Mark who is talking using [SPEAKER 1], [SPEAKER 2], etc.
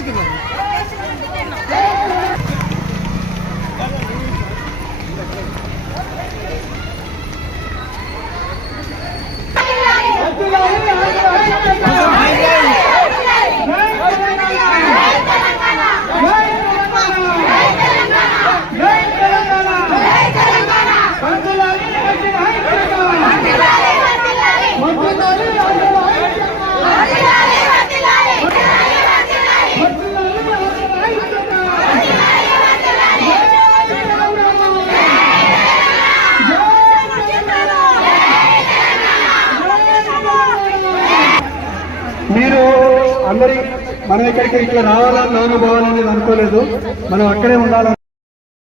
[SPEAKER 1] Her gün olur. మీరు అందరి మనం ఇక్కడికి ఇట్లా రావాలని నామభావాలని అనుకోలేదు. మనం అక్కడే ఉండాలని